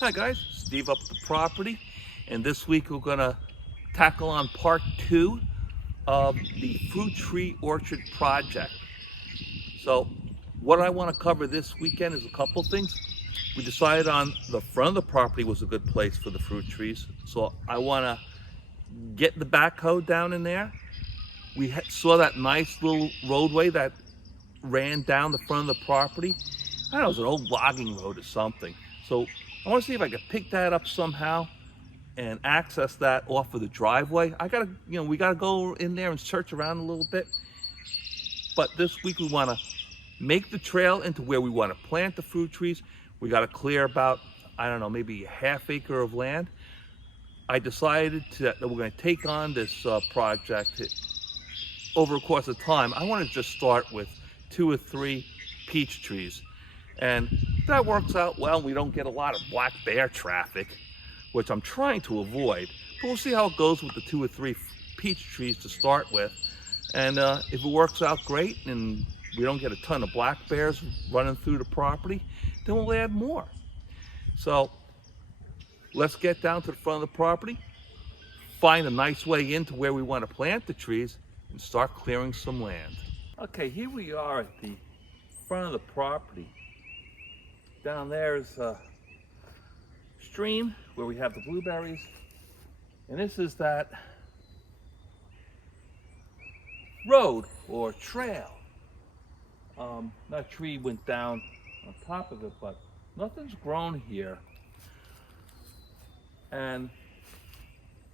Hi guys, Steve up at the property, and this week we're gonna tackle on part 2 of the fruit tree orchard project. So what I want to cover this weekend is a couple things. We decided on the front of the property was a good place for the fruit trees, so I want to get the backhoe down in there. We saw that nice little roadway that ran down the front of the property. I don't know, it was an old logging road or something. So I want to see if I could pick that up somehow and access that off of the driveway. We gotta go in there and search around a little bit. But this week we want to make the trail into where we want to plant the fruit trees. We got to clear about, I don't know, maybe a half acre of land. I decided that we're going to take on this project over a course of time. I want to just start with 2 or 3 peach trees. And that works out well. We don't get a lot of black bear traffic, which I'm trying to avoid. But we'll see how it goes with the 2 or 3 peach trees to start with. And if it works out great and we don't get a ton of black bears running through the property, then we'll add more. So let's get down to the front of the property, find a nice way into where we want to plant the trees, and start clearing some land. Okay, here we are at the front of the property. Down there is a stream where we have the blueberries, and this is that road or trail. That tree went down on top of it, but nothing's grown here. And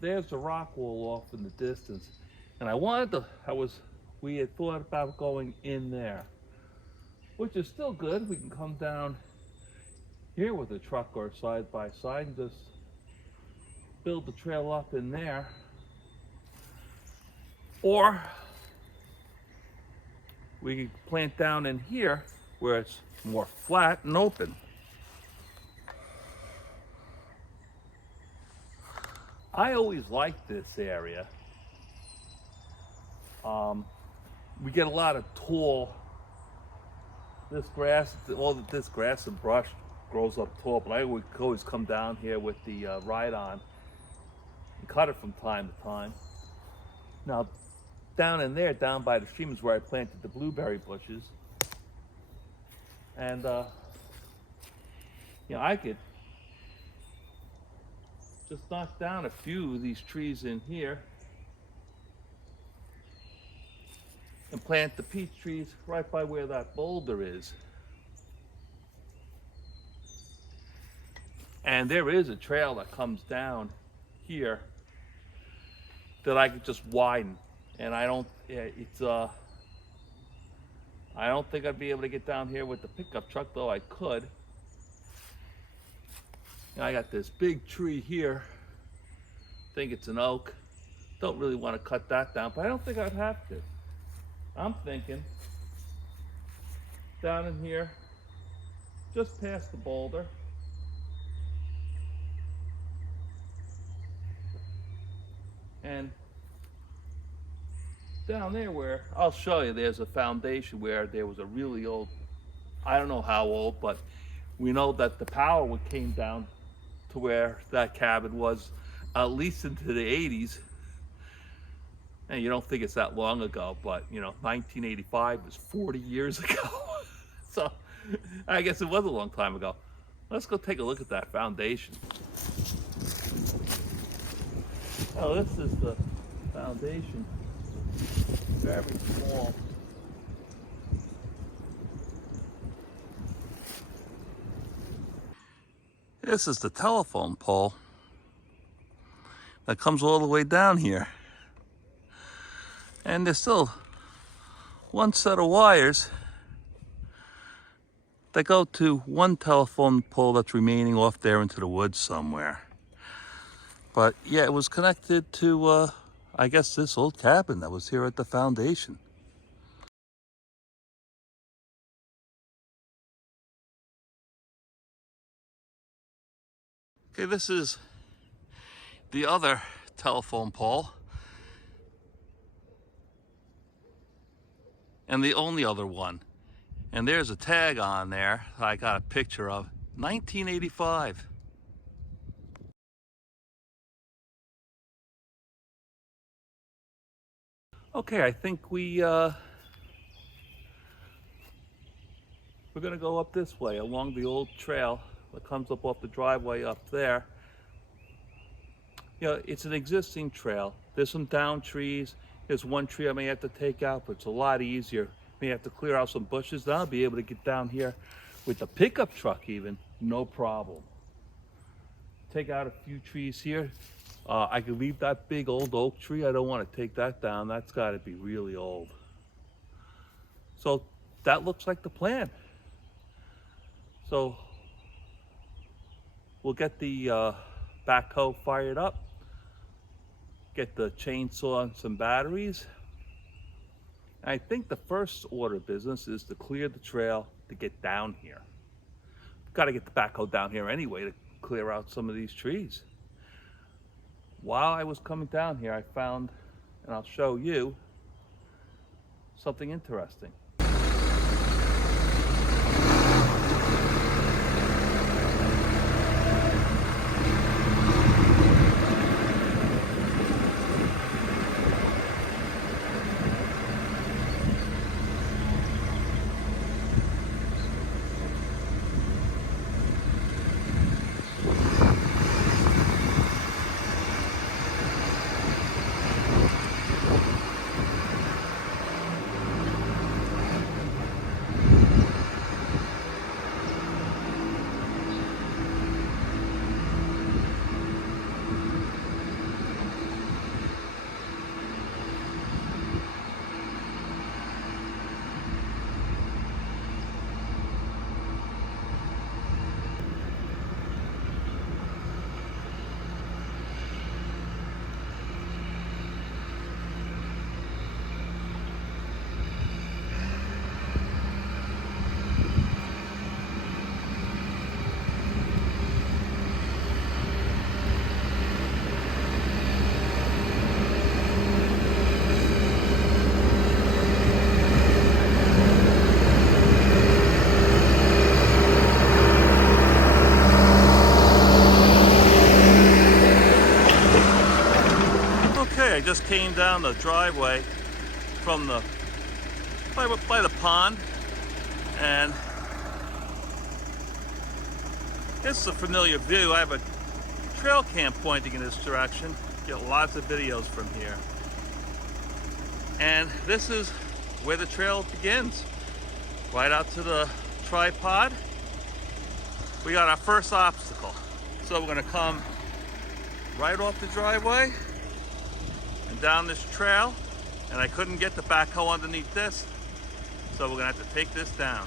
there's the rock wall off in the distance. And we had thought about going in there, which is still good. We can come down here with a truck or side by side and just build the trail up in there. Or we could plant down in here where it's more flat and open. I always liked this area. We get a lot of tall, this grass and brush grows up tall, but I would always come down here with the ride-on and cut it from time to time. Now, down in there, down by the stream is where I planted the blueberry bushes. And, I could just knock down a few of these trees in here and plant the peach trees right by where that boulder is. And there is a trail that comes down here that I could just widen. And I don't think I'd be able to get down here with the pickup truck, though I could. I got this big tree here. I think it's an oak. Don't really want to cut that down, but I don't think I'd have to. I'm thinking down in here, just past the boulder. And down there where, I'll show you, there's a foundation where there was a really old, I don't know how old, but we know that the power came down to where that cabin was, at least into the 80s. And you don't think it's that long ago, but 1985 was 40 years ago. So I guess it was a long time ago. Let's go take a look at that foundation. Oh, this is the foundation. Very small. This is the telephone pole that comes all the way down here. And there's still one set of wires that go to one telephone pole that's remaining off there into the woods somewhere. But yeah, it was connected to, I guess, this old cabin that was here at the foundation. Okay, this is the other telephone pole. And the only other one. And there's a tag on there I got a picture of, 1985. Okay, I think we're gonna go up this way along the old trail that comes up off the driveway up there. You know, it's an existing trail. There's some down trees. There's one tree I may have to take out, but it's a lot easier. May have to clear out some bushes. Then I'll be able to get down here with the pickup truck even, no problem. Take out a few trees here. I could leave that big old oak tree. I don't want to take that down. That's got to be really old. So that looks like the plan. So we'll get the backhoe fired up, get the chainsaw and some batteries. I think the first order of business is to clear the trail to get down here. Got to get the backhoe down here anyway to clear out some of these trees. While I was coming down here, I found, and I'll show you, something interesting. I just came down the driveway from the by the pond, and this is a familiar view. I have a trail cam pointing in this direction. Get lots of videos from here, and this is where the trail begins. Right out to the tripod. We got our first obstacle, so we're going to come right off the driveway and down this trail, and I couldn't get the backhoe underneath this, so we're gonna have to take this down.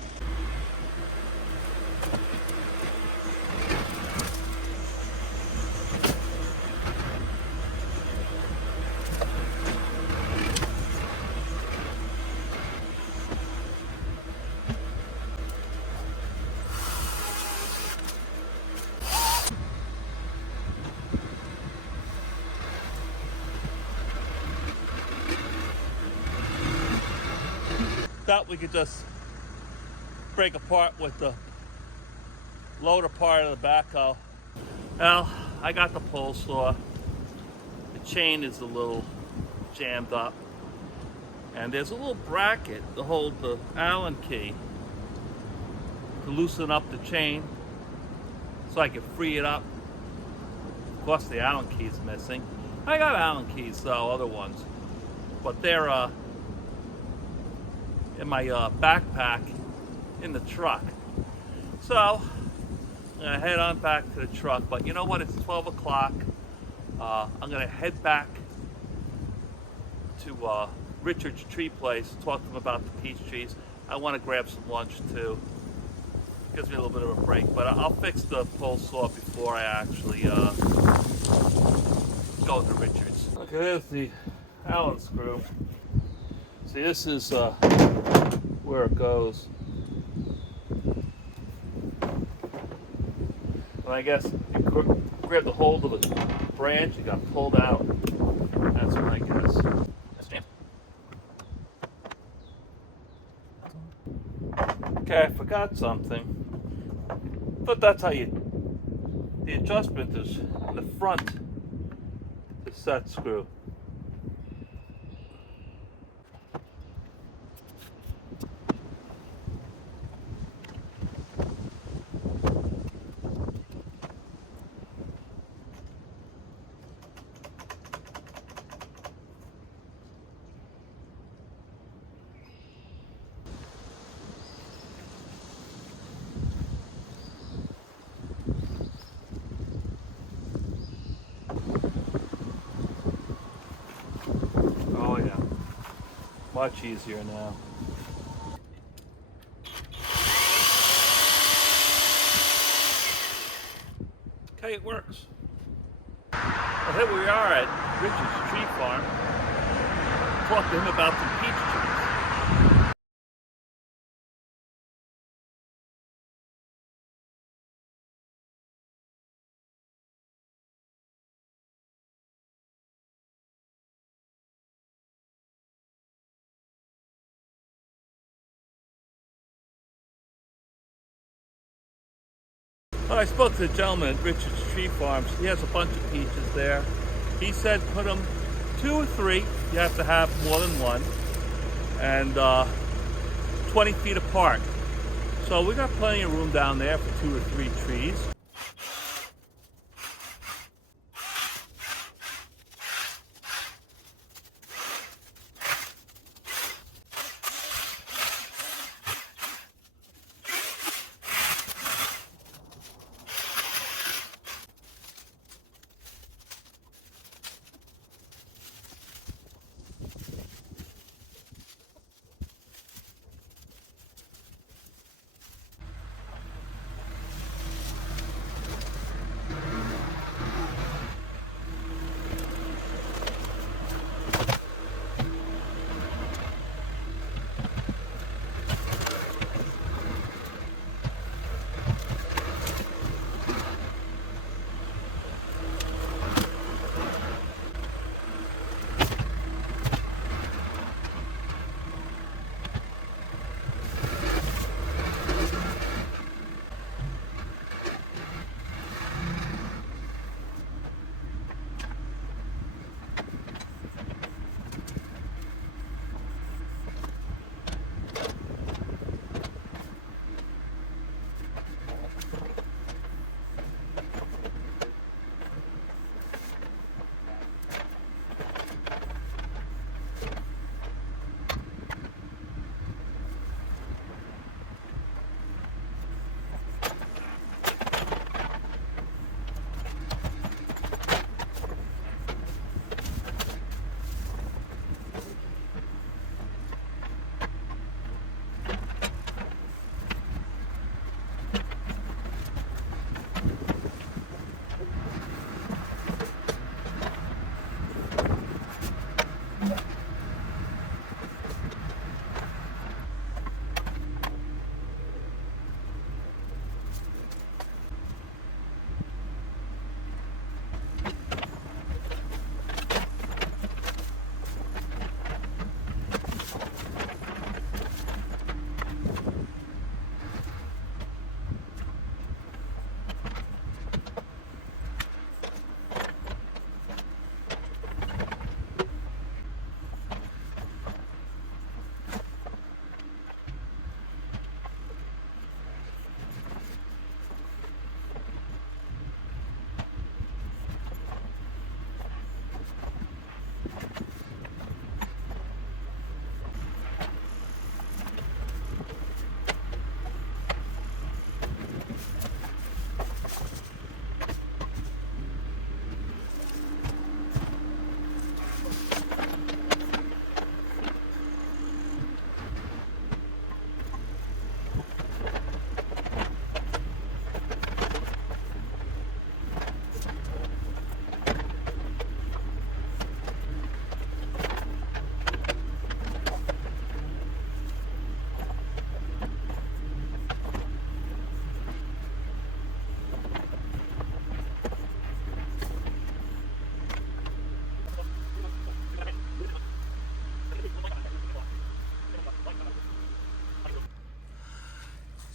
Thought we could just break apart with the loader part of the backhoe. Well, I got the pole saw. The chain is a little jammed up, and there's a little bracket to hold the Allen key to loosen up the chain so I can free it up. Of course, the Allen key is missing. I got Allen keys, though, other ones, but they're in my backpack in the truck. So I'm gonna head on back to the truck, but you know what, it's 12 o'clock. I'm gonna head back to Richard's tree place, talk to him about the peach trees. I want to grab some lunch too. Gives me a little bit of a break, but I'll fix the pole saw before I actually go to Richard's. Okay, there's the Allen screw. See, this is where it goes. And I guess you grab the hold of the branch, it got pulled out. That's my guess. Okay, I forgot something. But that's how the adjustment is in the front, the set screw. Much easier now. Okay, it works. Well, here we are at Richard's tree farm. Talk to him about some peach trees. Well, I spoke to the gentleman at Richard's Tree Farms. He has a bunch of peaches there. He said put them 2 or 3. You have to have more than one. And 20 feet apart. So we got plenty of room down there for 2 or 3 trees.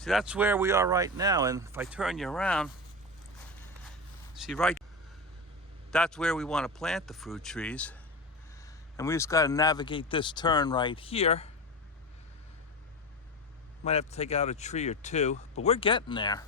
See, that's where we are right now, and if I turn you around, see right, that's where we want to plant the fruit trees. And we just got to navigate this turn right here. Might have to take out a tree or two, but we're getting there.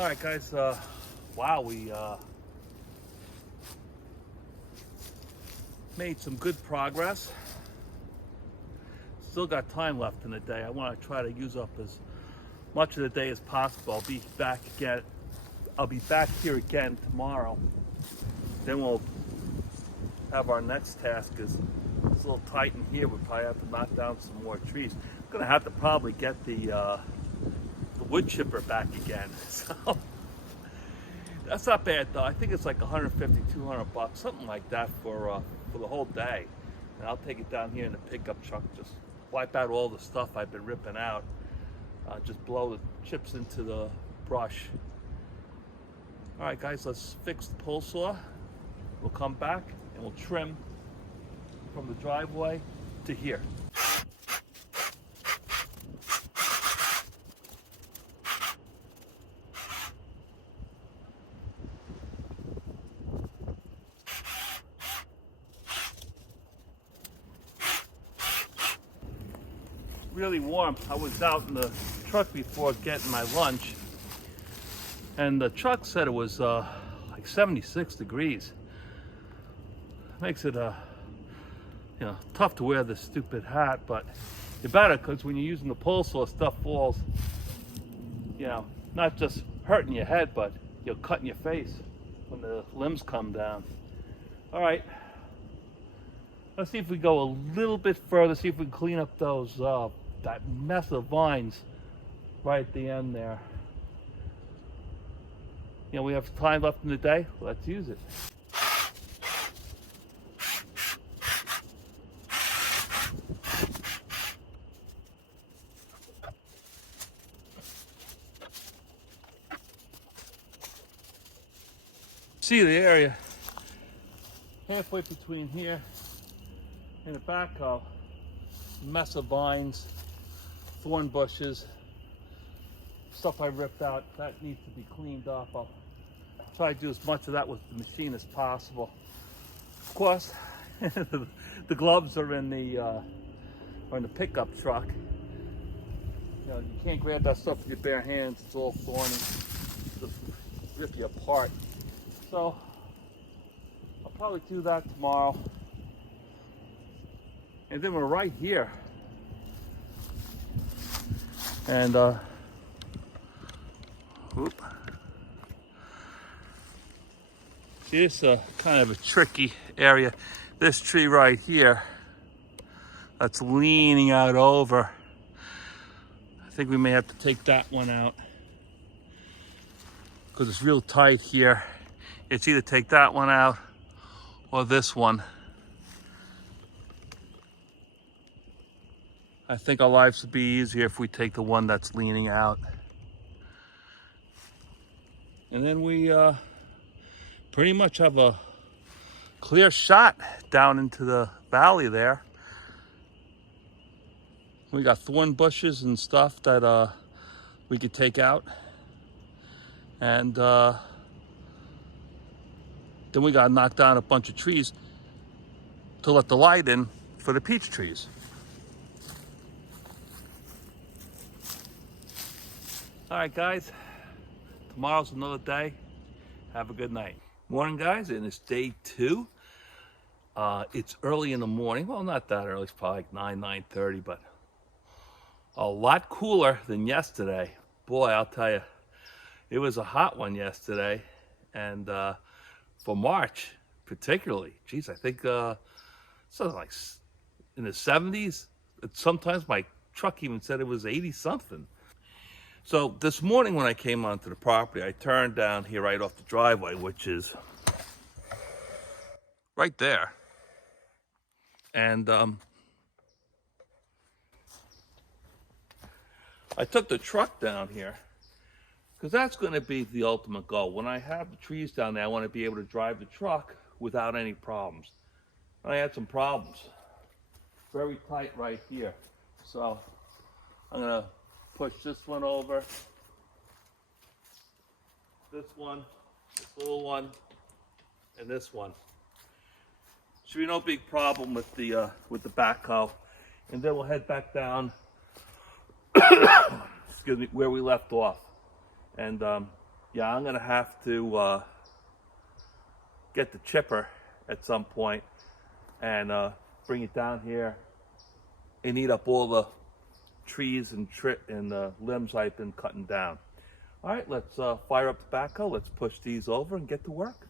All right, guys. Wow, we made some good progress. Still got time left in the day. I want to try to use up as much of the day as possible. I'll be back here again tomorrow. Then we'll have our next task. Is it's a little tight in here. We'll probably have to knock down some more trees. I'm gonna have to probably get the wood chipper back again. So that's not bad though. I think it's like 150, 200 bucks, something like that for the whole day. And I'll take it down here in the pickup truck, just wipe out all the stuff I've been ripping out. Just blow the chips into the brush. All right, guys, let's fix the pole saw. We'll come back and we'll trim from the driveway to here. Really warm. I was out in the truck before getting my lunch, and the truck said it was like 76 degrees. Makes it tough to wear this stupid hat, but you better, because when you're using the pole saw, stuff falls, not just hurting your head, but you're cutting your face when the limbs come down. All right, let's see if we go a little bit further, see if we can clean up those that mess of vines right at the end there. We have time left in the day. Let's use it. See the area halfway between here and the backhoe. Mess of vines, thorn bushes, stuff I ripped out that needs to be cleaned up. I'll try to do as much of that with the machine as possible. Of course, the gloves are in the pickup truck. You can't grab that stuff with your bare hands. It's all thorny. Just rip you apart. So I'll probably do that tomorrow. And then we're right here. And see, it's kind of a tricky area. This tree right here that's leaning out over, I think we may have to take that one out because it's real tight here. It's either take that one out or this one. I think our lives would be easier if we take the one that's leaning out. And then we pretty much have a clear shot down into the valley there. We got thorn bushes and stuff that we could take out. And then we got to knock down a bunch of trees to let the light in for the peach trees. All right, guys, tomorrow's another day. Have a good night. Morning, guys, and it's day 2. It's early in the morning. Well, not that early. It's probably like 9:30, but a lot cooler than yesterday. Boy, I'll tell you, it was a hot one yesterday, and for March particularly. Geez, I think something like in the 70s. Sometimes my truck even said it was 80 something. So this morning when I came onto the property, I turned down here right off the driveway, which is right there. And I took the truck down here because that's going to be the ultimate goal. When I have the trees down there, I want to be able to drive the truck without any problems. I had some problems. Very tight right here. So I'm going to push this one over, this one, this little one, and this one. Should be no big problem with the backhoe. And then we'll head back down excuse me, where we left off. And Yeah, I'm gonna have to get the chipper at some point and bring it down here and eat up all the trees and limbs I've been cutting down. All right, let's fire up the backhoe. Let's push these over and get to work.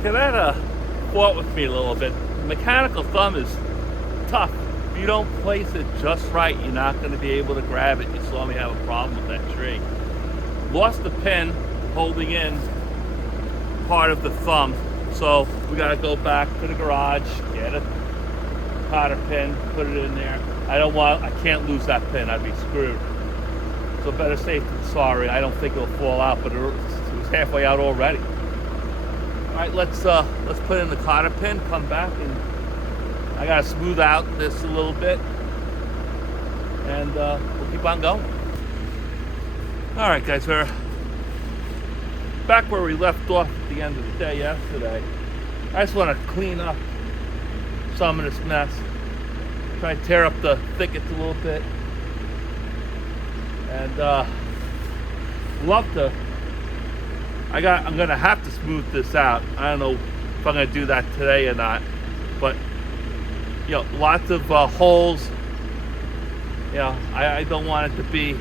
Okay, that fought with me a little bit. Mechanical thumb is tough. If you don't place it just right, you're not going to be able to grab it. You saw me have a problem with that tree. Lost the pin holding in part of the thumb, so we got to go back to the garage, get a cotter pin, put it in there. I can't lose that pin. I'd be screwed. So better safe than sorry. I don't think it'll fall out, but it was halfway out already. All right, let's put in the cotter pin, come back, and I gotta smooth out this a little bit, and we'll keep on going. All right, guys, we're back where we left off at the end of the day yesterday. I just want to clean up some of this mess, try to tear up the thickets a little bit, and I'm gonna have to smooth this out. I don't know if I'm gonna do that today or not, but you know, lots of holes. You know, I don't want it to be.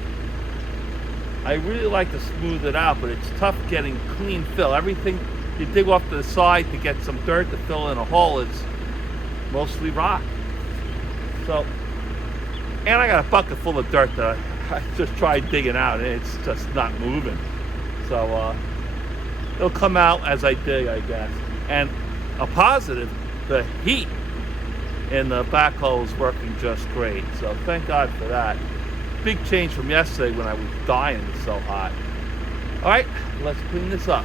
I really like to smooth it out, but it's tough getting clean fill. Everything you dig off to the side to get some dirt to fill in a hole is mostly rock. So, and I got a bucket full of dirt that I just tried digging out, and it's just not moving. So it'll come out as I dig, I guess. And a positive, the heat in the backhoe is working just great. So thank God for that. Big change from yesterday when I was dying so hot. All right, let's clean this up.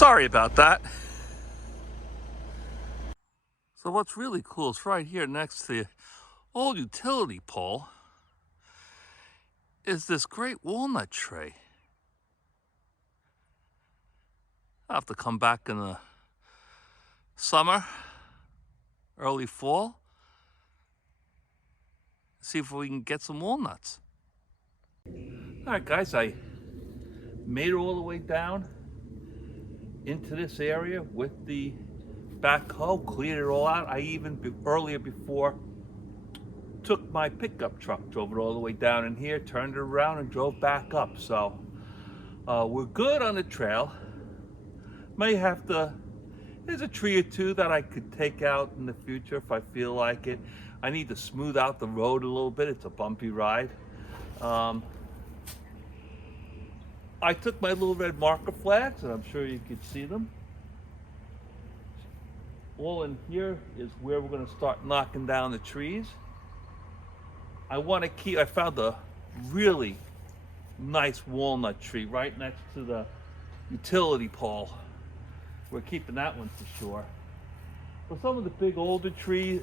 Sorry about that. So what's really cool is right here next to the old utility pole is this great walnut tree. I'll have to come back in the summer, early fall, see if we can get some walnuts. All right, guys, I made it all the way down into this area with the backhoe, cleared it all out. I even earlier before took my pickup truck, drove it all the way down in here, turned it around and drove back up. So we're good on the trail. May have to, there's a tree or two that I could take out in the future if I feel like it. I need to smooth out the road a little bit. It's a bumpy ride. I took my little red marker flags, and I'm sure you could see them. All in here is where we're going to start knocking down the trees. I found a really nice walnut tree right next to the utility pole. We're keeping that one for sure. But some of the big older trees,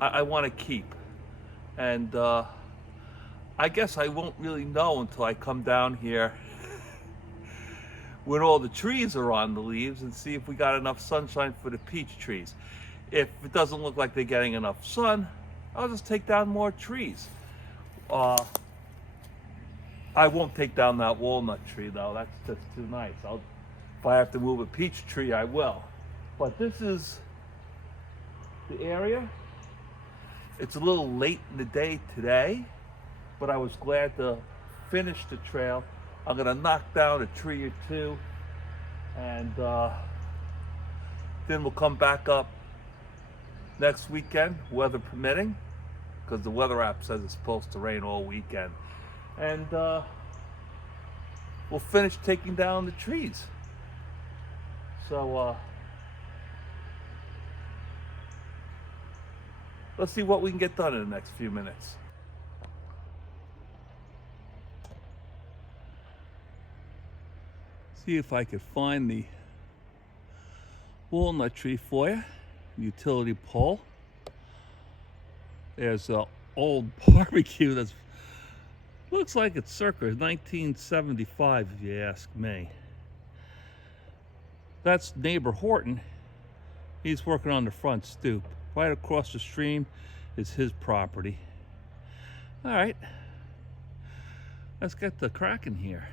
I want to keep. And I guess I won't really know until I come down here when all the trees are on the leaves and see if we got enough sunshine for the peach trees. If it doesn't look like they're getting enough sun, I'll just take down more trees. I won't take down that walnut tree though, that's just too nice. If I have to move a peach tree, I will. But this is the area. It's a little late in the day today, but I was glad to finish the trail. I'm gonna knock down a tree or two, and then we'll come back up next weekend, weather permitting, because the weather app says it's supposed to rain all weekend. And we'll finish taking down the trees. So let's see what we can get done in the next few minutes. See if I could find the walnut tree for you, utility pole. There's an old barbecue that looks like it's circa 1975 if you ask me. That's neighbor Horton. He's working on the front stoop. Right across the stream is his property. All right, let's get the cracking here.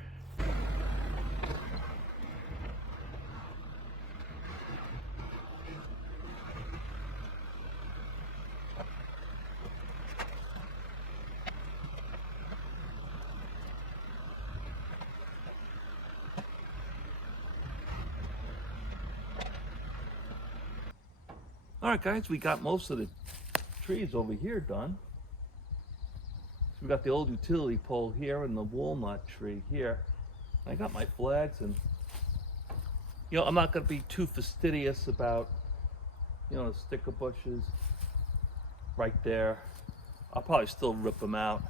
All right, guys, we got most of the trees over here done. We got the old utility pole here and the walnut tree here. I got my flags, and I'm not going to be too fastidious about the sticker bushes right there. I'll probably still rip them out.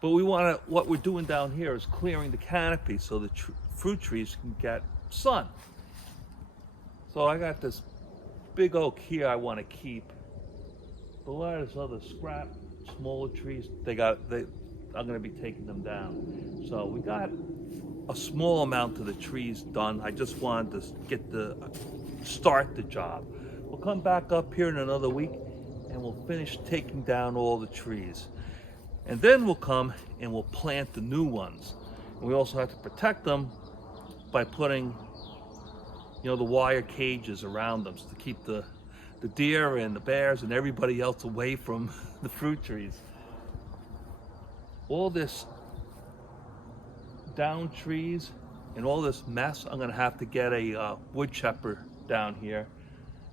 But what we're doing down here is clearing the canopy so the fruit trees can get sun. So I got this big oak here I want to keep. A lot of this other scrap, smaller trees, I'm going to be taking them down. So we got a small amount of the trees done. I just wanted to start the job. We'll come back up here in another week and we'll finish taking down all the trees. And then we'll come and we'll plant the new ones. And we also have to protect them by putting the wire cages around them to keep the deer and the bears and everybody else away from the fruit trees. All this down trees and all this mess, I'm gonna have to get a wood chipper down here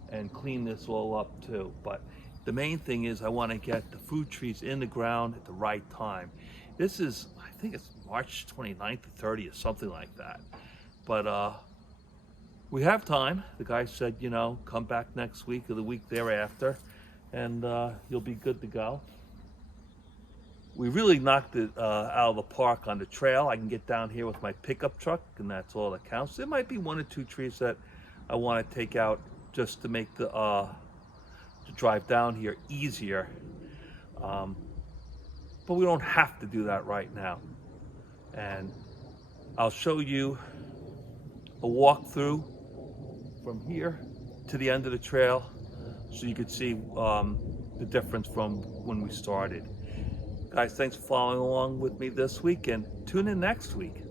and clean this all up too. But the main thing is I want to get the fruit trees in the ground at the right time. This is, I think it's March 29th or 30th, something like that. But we have time. The guy said, come back next week or the week thereafter, and you'll be good to go. we really knocked it out of the park on the trail. I can get down here with my pickup truck, and that's all that counts. There might be one or two trees that I want to take out just to make the to drive down here easier. But we don't have to do that right now. And I'll show you a walkthrough from here to the end of the trail so you could see the difference from when we started. Guys, thanks for following along with me this week, and tune in next week.